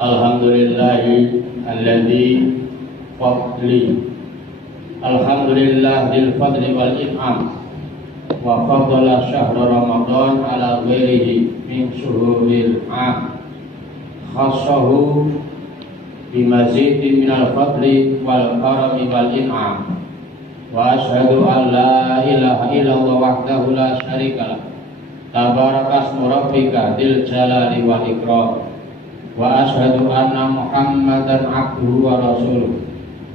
Alhamdulillahi alladzi fadli. Alhamdulillahil fadli wal in'am wa fadala syahra Ramadan ala ghairihi min syuhuril 'am. Khassahu bimazidin minal fadli wal karami wal in'am. Wa asyhadu an la ilaha illallah wahdahu la syarikalah. Tabarakasmu rabbika dzil jalali wal ikram. Wa asyhadu anna Muhammadan abduhu wa rasuluh.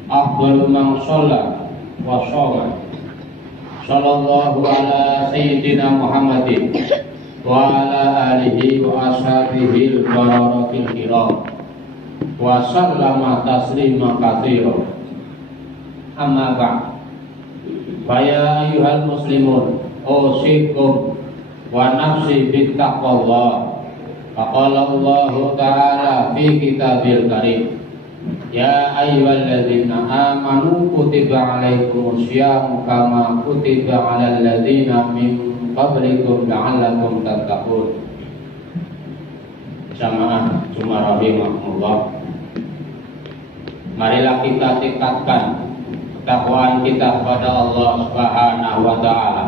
Afdalu man shalla wa shoma. Sallallahu ala sayyidina Muhammadin wa ala alihi wa ashabihi al-bararatil kiram. Wa sallama taslima katsira. Amma ba'd. Fa ya ayyuhal muslimun, usikum wa nafsi bittaqwallah. Faqala Allah Ta'ala fi kitabil karim, ya ayyuhalladzina amanu kutiba alaikumus syiyamu kama kutiba alal ladzina min qablikum la'allakum tattaqun. Jamaah Jumat rahimahumullah, marilah kita tingkatkan ketakwaan kita kepada Allah Subhanahu wa Ta'ala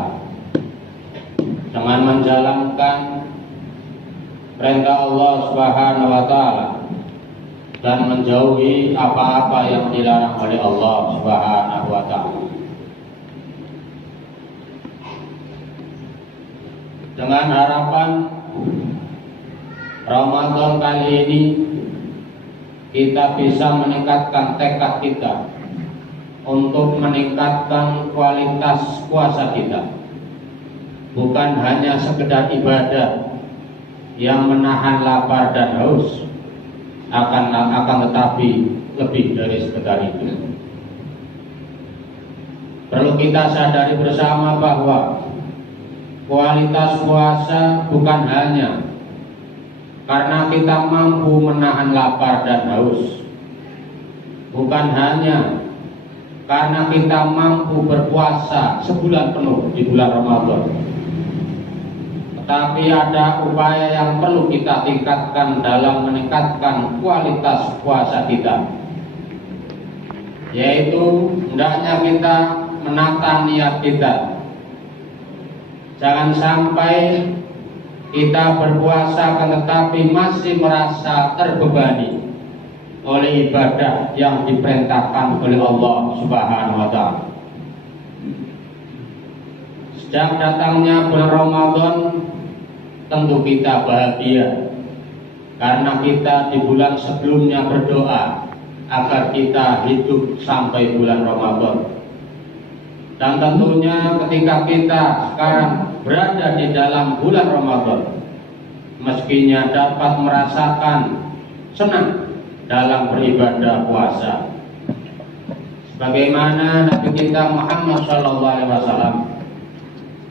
dengan menjalankan perintah Allah Subhanahu wa Ta'ala dan menjauhi apa-apa yang dilarang oleh Allah Subhanahu wa Ta'ala. Dengan harapan Ramadan kali ini kita bisa meningkatkan tekad kita untuk meningkatkan kualitas puasa kita, bukan hanya sekedar ibadah yang menahan lapar dan haus, akan tetapi lebih dari sekedar itu. Perlu kita sadari bersama bahwa kualitas puasa bukan hanya karena kita mampu menahan lapar dan haus, bukan hanya karena kita mampu berpuasa sebulan penuh di bulan Ramadan, tapi ada upaya yang perlu kita tingkatkan dalam meningkatkan kualitas puasa kita, yaitu hendaknya kita menata niat kita. Jangan sampai kita berpuasa tetapi masih merasa terbebani oleh ibadah yang diperintahkan oleh Allah Subhanahu wa Ta'ala. Sejak datangnya bulan Ramadan, tentu kita bahagia karena kita di bulan sebelumnya berdoa agar kita hidup sampai bulan Ramadan. Dan tentunya ketika kita sekarang berada di dalam bulan Ramadan, meskinya dapat merasakan senang dalam beribadah puasa, sebagaimana Nabi kita Muhammad SAW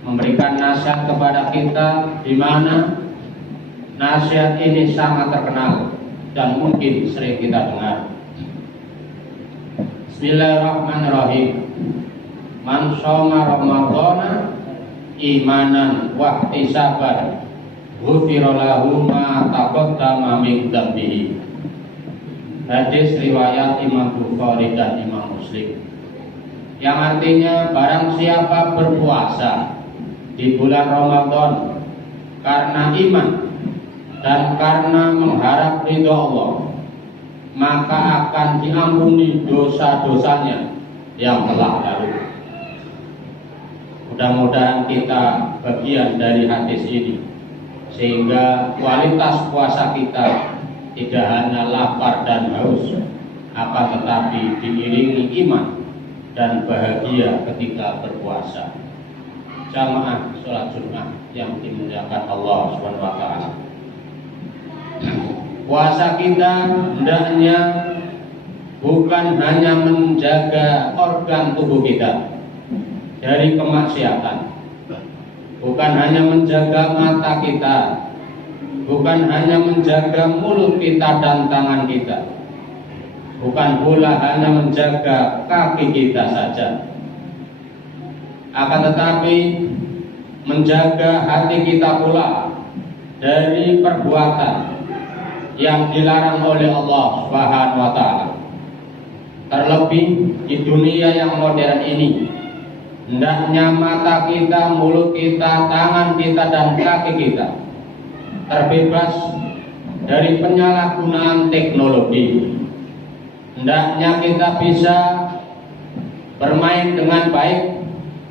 memberikan nasihat kepada kita, di mana nasihat ini sangat terkenal dan mungkin sering kita dengar. Bismillahirrahmanirrahim. Man shoma ramadhana imanan wa ihtisaban ghufira lahu ma taqaddama min dhanbihi. Hadis riwayat Imam Bukhari dan Imam Muslim, yang artinya barang siapa berpuasa di bulan Ramadan karena iman dan karena mengharap ridho Allah, maka akan diampuni dosa-dosanya yang telah lalu. Mudah-mudahan kita bagian dari hadis ini, sehingga kualitas puasa kita tidak hanya lapar dan haus, akan tetapi diiringi iman dan bahagia ketika berpuasa. Jamaah sholat Jumat yang dimuliakan Allah Subhanahu wa Ta'ala, puasa kita hendaknya bukan hanya menjaga organ tubuh kita dari kemaksiatan, bukan hanya menjaga mata kita, bukan hanya menjaga mulut kita dan tangan kita, bukan pula hanya menjaga kaki kita saja, akan tetapi menjaga hati kita pula dari perbuatan yang dilarang oleh Allah Subhanahu wa Ta'ala. Terlebih di dunia yang modern ini, hendaknya mata kita, mulut kita, tangan kita, dan kaki kita terbebas dari penyalahgunaan teknologi. Hendaknya kita bisa bermain dengan baik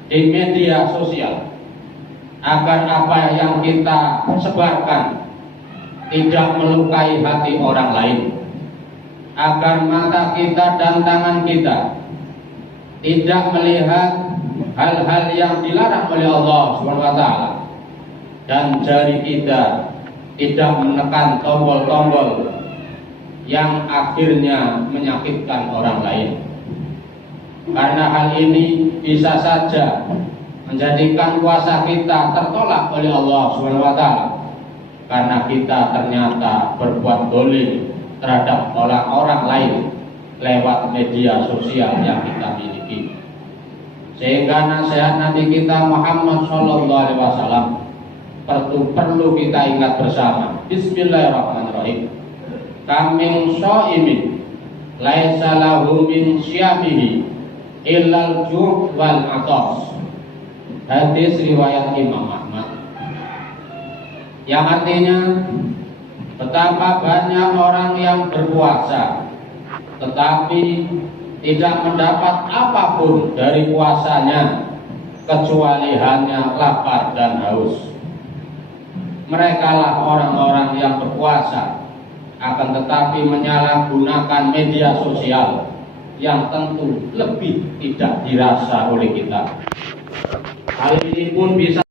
di media sosial, agar apa yang kita sebarkan tidak melukai hati orang lain, agar mata kita dan tangan kita tidak melihat hal-hal yang dilarang oleh Allah SWT, dan jari kita tidak menekan tombol-tombol yang akhirnya menyakitkan orang lain. Karena hal ini bisa saja menjadikan puasa kita tertolak oleh Allah SWT, karena kita ternyata berbuat dolim terhadap orang lain lewat media sosial yang kita miliki. Sehingga nasihat Nabi kita Muhammad SAW perlu kita ingat bersama. Bismillahirrahmanirrahim. Kaming sho'imin laisa lahu min syamihi illal ju' wal atos. Hadis riwayat Imam Ahmad, yang artinya betapa banyak orang yang berpuasa tetapi tidak mendapat apapun dari puasanya kecuali hanya lapar dan haus. Mereka lah orang-orang yang berpuasa akan tetapi menyalahgunakan media sosial yang tentu lebih tidak dirasa oleh kita. Hal ini pun bisa